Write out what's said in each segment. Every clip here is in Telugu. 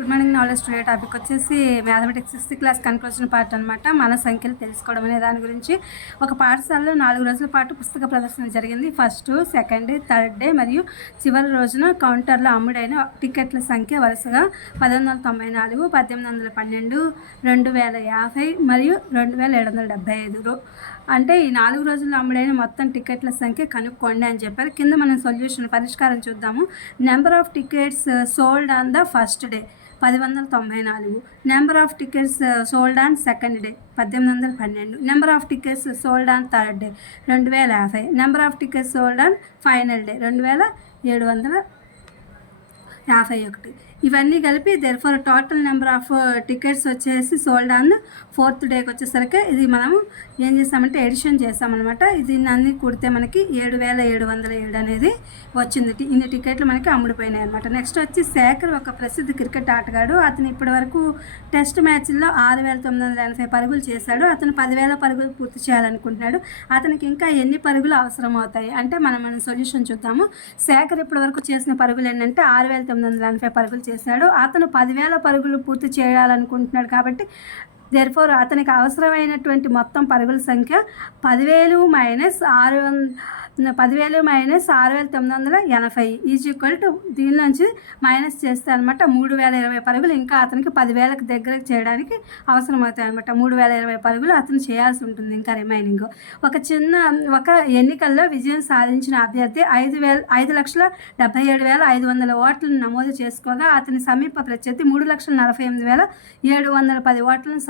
Good morning knowledge today topic వచ్చేసి mathematics 6th class conclusion part అనమాట. మన సంఖ్యలు తెలుసుకోవడం అనే దాని గురించి ఒక పాఠశాలలో 4 రోజుల పాటు పుస్తక ప్రదర్శన జరిగింది. ఫస్ట్, సెకండ్, థర్డ్ డే మరియు చివరి రోజున కౌంటర్లో అమ్ముడైన టికెట్ల సంఖ్య వరుసగా 1594, 1812, 2050 మరియు 2775. అంటే ఈ 4 రోజుల్లో అమ్ముడైన మొత్తం టికెట్ల సంఖ్య కనుక్కోండి అని చెప్పారు. కింద మనం సొల్యూషన్ పరిష్కారం చూద్దాము. Number of tickets sold on the first day 1094. Number of tickets sold on second day 1812. Number of tickets sold on third day 2050. Number of tickets sold on final day 2751. ఇవన్నీ కలిపి therefore total number of tickets వచ్చేసి సోల్డ్ ఆన్ 4th డేకి వచ్చేసరికి ఇది మనము ఏం చేస్తామంటే ఎడిషన్ చేస్తామన్నమాట. ఇది అన్ని కూడితే మనకి 7707 అనేది వచ్చింది. ఇన్ని టికెట్లు మనకి అమ్ముడిపోయినాయి అనమాట. నెక్స్ట్ వచ్చి శేఖర్ ఒక ప్రసిద్ధ క్రికెట్ ఆటగాడు. అతను ఇప్పటి వరకు టెస్ట్ మ్యాచ్ల్లో 6980 పరుగులు చేశాడు. అతను 10,000 పరుగులు పూర్తి చేయాలనుకుంటున్నాడు. అతనికి ఇంకా ఎన్ని పరుగులు అవసరం అవుతాయి అంటే మనం సొల్యూషన్ చూద్దాము. శేఖర్ ఇప్పటి వరకు చేసిన పరుగులు ఏంటంటే 6980 పరుగులు చేశాడు. అతను 10,000 పరుగులు పూర్తి చేయాలనుకుంటున్నాడు కాబట్టి దేర్ఫోర్ అతనికి అవసరమైనటువంటి మొత్తం పరుగుల సంఖ్య 10,000 మైనస్ 6980 ఈజ్ ఈక్వల్ టు దీనిలోంచి మైనస్ చేస్తే అనమాట 3020 పరుగులు ఇంకా అతనికి 10,000కి దగ్గర చేయడానికి అవసరం అవుతాయి అనమాట. 3020 పరుగులు అతను చేయాల్సి ఉంటుంది ఇంకా రిమైనింగ్. ఒక ఎన్నికల్లో విజయం సాధించిన అభ్యర్థి 5,77,500 ఓట్లను నమోదు చేసుకోగా అతని సమీప ప్రత్యర్థి 3,48,710 ఓట్లను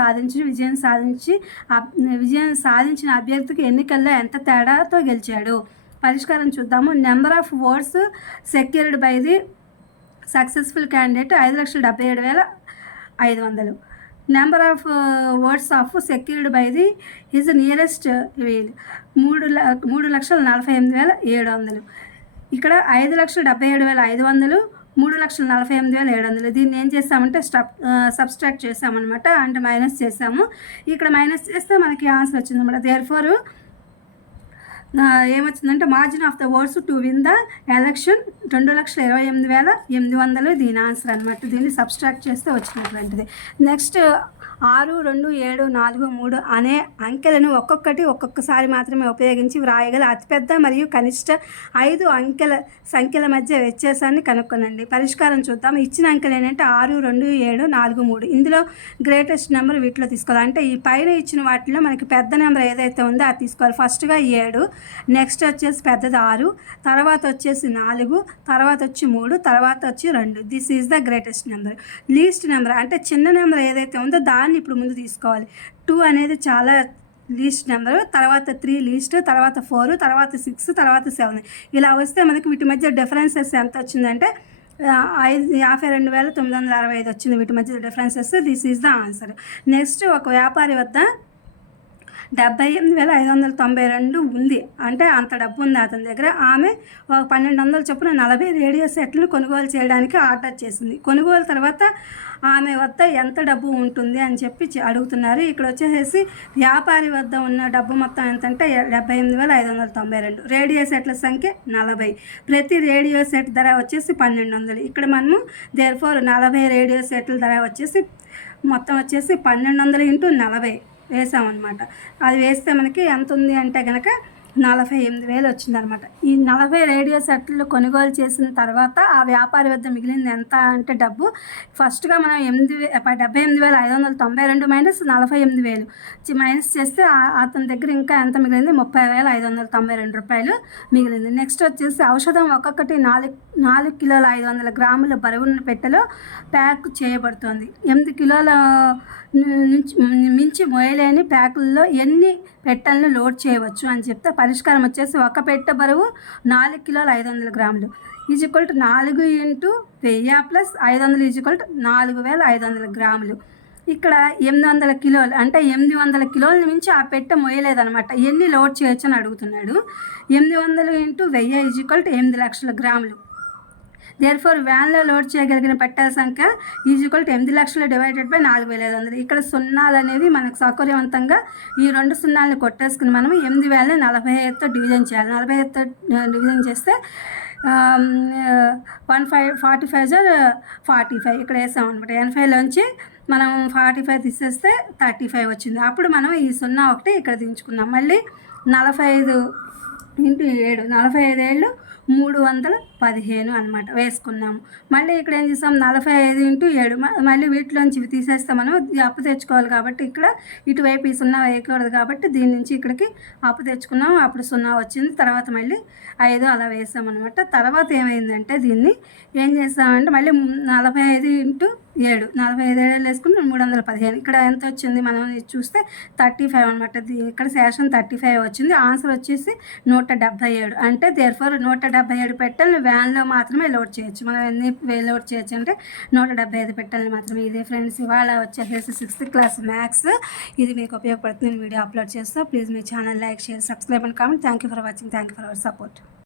విజయం సాధించిన అభ్యర్థికి ఎన్నికల్లో ఎంత తేడాతో గెలిచాడు. పరిష్కారం చూద్దాము. Number of votes secured by the successful candidate 5,77,500. Number of votes of secured by the his nearest wheel 3,48,700. ఇక్కడ 5,77,500, 3,48,700. దీన్ని ఏం చేస్తామంటే సబ్స్ట్రాక్ట్ చేసామన్నమాట, అంటే మైనస్ చేసాము. ఇక్కడ మైనస్ చేస్తే మనకి ఆన్సర్ వచ్చిందన్నమాట. దేర్ఫోర్ ఏమొచ్చిందంటే margin of the votes to win the election 2,28,800. దీని ఆన్సర్ అనమాట. దీన్ని సబ్స్ట్రాక్ట్ చేస్తే వచ్చినటువంటిది. నెక్స్ట్ 6, 2, 7, 4, 3 అనే అంకెలను ఒక్కొక్కసారి మాత్రమే ఉపయోగించి వ్రాయగల అతిపెద్ద మరియు కనిష్ట 5 అంకెల సంఖ్యల మధ్య వ్యత్యాసాన్ని కనుక్కొనండి. పరిష్కారం చూద్దాం. ఇచ్చిన అంకెలు ఏంటంటే 6, 2, 7, 4, 3. ఇందులో గ్రేటెస్ట్ నెంబర్ వీటిలో తీసుకోవాలి. అంటే ఈ పైన ఇచ్చిన వాటిలో మనకి పెద్ద నెంబర్ ఏదైతే ఉందో అది తీసుకోవాలి. ఫస్ట్గా 7, నెక్స్ట్ వచ్చేసి పెద్దది 6, తర్వాత వచ్చేసి 4, తర్వాత వచ్చి 3, తర్వాత వచ్చి 2. This is the greatest number. Least number అంటే చిన్న నెంబర్ ఏదైతే ఉందో దాన్ని ఇప్పుడు ముందు తీసుకోవాలి. 2 అనేది చాలా లీస్ట్ నెంబరు, తర్వాత 3 లీస్ట్, తర్వాత 4, తర్వాత 6, తర్వాత 7. ఇలా వస్తే మనకి వీటి మధ్య డిఫరెన్సెస్ ఎంత వచ్చిందంటే 52,965 వచ్చింది వీటి మధ్య differences. This is the answer. Next ఒక వ్యాపారి వద్ద 78,592 ఉంది. అంటే అంత డబ్బు ఉంది అతని దగ్గర. ఆమె 1,200 చొప్పున 40 రేడియో సెట్లు కొనుగోలు చేయడానికి ఆర్డర్ చేసింది. కొనుగోలు తర్వాత ఆమె వద్ద ఎంత డబ్బు ఉంటుంది అని చెప్పి అడుగుతున్నారు. ఇక్కడ వచ్చేసి వ్యాపారి వద్ద ఉన్న డబ్బు మొత్తం ఎంతంటే 78,592. రేడియో సెట్ల సంఖ్య 40. ప్రతి రేడియో సెట్ ధర వచ్చేసి 1,200. ఇక్కడ మనము దేర్ఫోర్ 40 రేడియో సెట్ల ధర వచ్చేసి మొత్తం వచ్చేసి 1,200 × 40 వేసామన్నమాట. అది వేస్తే మనకి ఎంత ఉంది అంటే కనుక 48,000 వచ్చిందనమాట. ఈ 40 రేడియో సెట్లు కొనుగోలు చేసిన తర్వాత ఆ వ్యాపారి వద్ద మిగిలింది ఎంత అంటే డబ్బు ఫస్ట్గా మనం 78,592 మైనస్ 48,000 మైనస్ చేస్తే అతని దగ్గర ఇంకా ఎంత మిగిలింది 30,592 రూపాయలు మిగిలింది. నెక్స్ట్ వచ్చేసి ఔషధం ఒక్కొక్కటి 4 కిలోల 500 గ్రాముల బరువున్న పెట్టెలో ప్యాక్ చేయబడుతుంది. 8 కిలోల నుంచి మించి మోయలేని ప్యాకుల్లో ఎన్ని పెట్టెలను లోడ్ చేయవచ్చు అని చెప్తే పరిష్కారం వచ్చేసి ఒక పెట్టె బరువు 4 కిలోల 500 గ్రాములు is equal to 4 × 1000 plus 500 is equal to 4,500 గ్రాములు. ఇక్కడ 800 కిలోలు అంటే 800 కిలోల మించి ఆ పెట్టె మోయలేదనమాట. ఎన్ని లోడ్ చేయొచ్చు అని అడుగుతున్నాడు. 800 × 1000 ఈజ్ ఈక్వల్ టు 8 లక్షల గ్రాములు. దేర్ఫోర్ వ్యాన్లో లోడ్ చేయగలిగిన పెట్టెల సంఖ్య ఈజ్ ఈక్వల్ టు 8 లక్షలు డివైడెడ్ బై 4,500. ఇక్కడ సున్నాలు అనేవి మనకు సౌకర్యవంతంగా ఈ 2 సున్నాలను కొట్టేసుకుని మనం 8,000ని 45తో డివిజన్ చేయాలి. 45తో డివిజన్ చేస్తే 1/45 ఇక్కడ వేసాం అనమాట. 85లోంచి మనం 45 తీసేస్తే 35 వచ్చింది. అప్పుడు మనం ఈ 0 ఇక్కడ దించుకున్నాం. మళ్ళీ 45 × 7 45 ఏళ్ళు 315 అనమాట వేసుకున్నాము. మళ్ళీ ఇక్కడ ఏం చేసాం 45 × 7 మళ్ళీ వీటిలోంచి ఇవి తీసేస్తే మనం అప్పు తెచ్చుకోవాలి కాబట్టి ఇక్కడ ఇటువైపు ఈ 0 వేయకూడదు కాబట్టి దీని నుంచి ఇక్కడికి అప్పు తెచ్చుకున్నాము. అప్పుడు 0 వచ్చింది. తర్వాత మళ్ళీ 5 అలా వేసామన్నమాట. తర్వాత ఏమైందంటే దీన్ని ఏం చేసామంటే మళ్ళీ 45 × 7 45 ఏళ్ళు వేసుకుని 315 ఇక్కడ ఎంత వచ్చింది మనం చూస్తే 35 అనమాట. ఇక్కడ శేషం 35 వచ్చింది. ఆన్సర్ వచ్చేసి 177. అంటే దేర్ఫోర్ 177 పెట్టెలను వ్యాన్లో మాత్రమే లోడ్ చేయొచ్చు. మనం ఎన్ని లోడ్ చేయొచ్చు అంటే 175 పెట్టెలను మాత్రమే. ఇదే ఫ్రెండ్స్ ఇవాళ వచ్చేసి 6th క్లాస్ మ్యాథ్స్. ఇది మీకు ఉపయోగపడుతుంది. వీడియో అప్లోడ్ చేస్తా. Please me channel like, share, subscribe and comment. Thank you for watching. Thank you for our support.